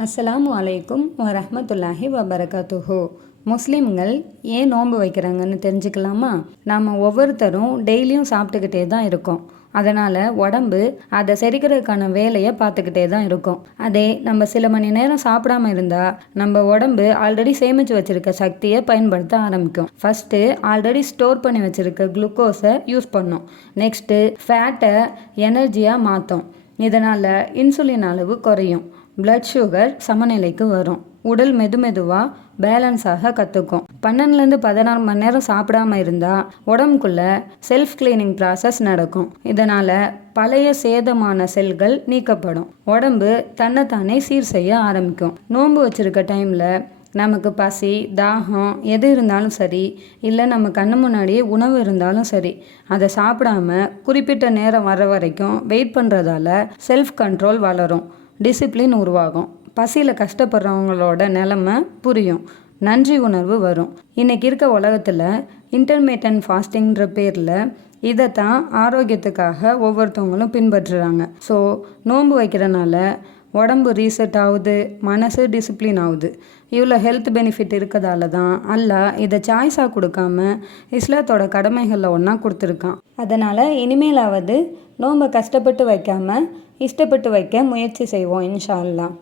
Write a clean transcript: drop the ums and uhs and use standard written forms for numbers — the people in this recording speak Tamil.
அஸ்ஸலாமு அலைக்கும் வரஹ்மத்துல்லாஹி வபரகாத்துஹு. முஸ்லீம்கள் ஏன் நோன்பு வைக்கிறாங்கன்னு தெரிஞ்சுக்கலாமா? நாம் ஒவ்வொருத்தரும் டெய்லியும் சாப்பிட்டுக்கிட்டே தான் இருக்கோம். அதனால் உடம்பு அதை செரிக்கிறதுக்கான வேலையை பார்த்துக்கிட்டே தான் இருக்கும். அதே நம்ம சில மணி நேரம் சாப்பிடாம இருந்தால் நம்ம உடம்பு ஆல்ரெடி சேமித்து வச்சுருக்க சக்தியை பயன்படுத்த ஆரம்பிக்கும். ஃபஸ்ட்டு ஆல்ரெடி ஸ்டோர் பண்ணி வச்சுருக்க குளுக்கோஸை யூஸ் பண்ணும். நெக்ஸ்ட்டு ஃபேட்டை எனர்ஜியாக மாற்றும். இதனால் இன்சுலின் அளவு குறையும். பிளட் சுகர் சமநிலைக்கு வரும். உடல் மெதுவாக பேலன்ஸாக கற்றுக்கும். 12லேருந்து 16 மணி நேரம் சாப்பிடாம இருந்தால் உடம்புக்குள்ள செல்ஃப் கிளீனிங் ப்ராசஸ் நடக்கும். இதனால் பழைய சேதமான செல்கள் நீக்கப்படும். உடம்பு தன்னைத்தானே சீர் செய்ய ஆரம்பிக்கும். நோன்பு வச்சுருக்க டைமில் நமக்கு பசி, தாகம் எது இருந்தாலும் சரி, இல்லை நம்ம கண்ணு முன்னாடியே உணவு இருந்தாலும் சரி, அதை சாப்பிடாம குறிப்பிட்ட நேரம் வர வரைக்கும் வெயிட் பண்ணுறதால செல்ஃப் கண்ட்ரோல் வளரும். டிசிப்ளின் உருவாகும். பசியில் கஷ்டப்படுறவங்களோட நிலைமை புரியும். நன்றி உணர்வு வரும். இன்றைக்கி இருக்க உலகத்தில் இன்டர்மீடியன்ட் ஃபாஸ்டிங்கிற பேரில் இதைத்தான் ஆரோக்கியத்துக்காக ஒவ்வொருத்தவங்களும் பின்பற்றுறாங்க. ஸோ நோன்பு வைக்கிறனால உடம்பு ரீசெட் ஆகுது, மனசு டிசிப்ளின் ஆகுது. இவ்வளோ ஹெல்த் பெனிஃபிட் இருக்கிறதால தான் அல்லாஹ் இதை சாய்ஸாக கொடுக்காம இஸ்லாத்தோட கடமைகளில் ஒன்றா கொடுத்துருக்கான். அதனால் இனிமேலாவது நோன்பை கஷ்டப்பட்டு வைக்காமல் இஷ்டப்பட்டு வைக்க முயற்சி செய்வோம் இன்ஷா அல்லாஹ்.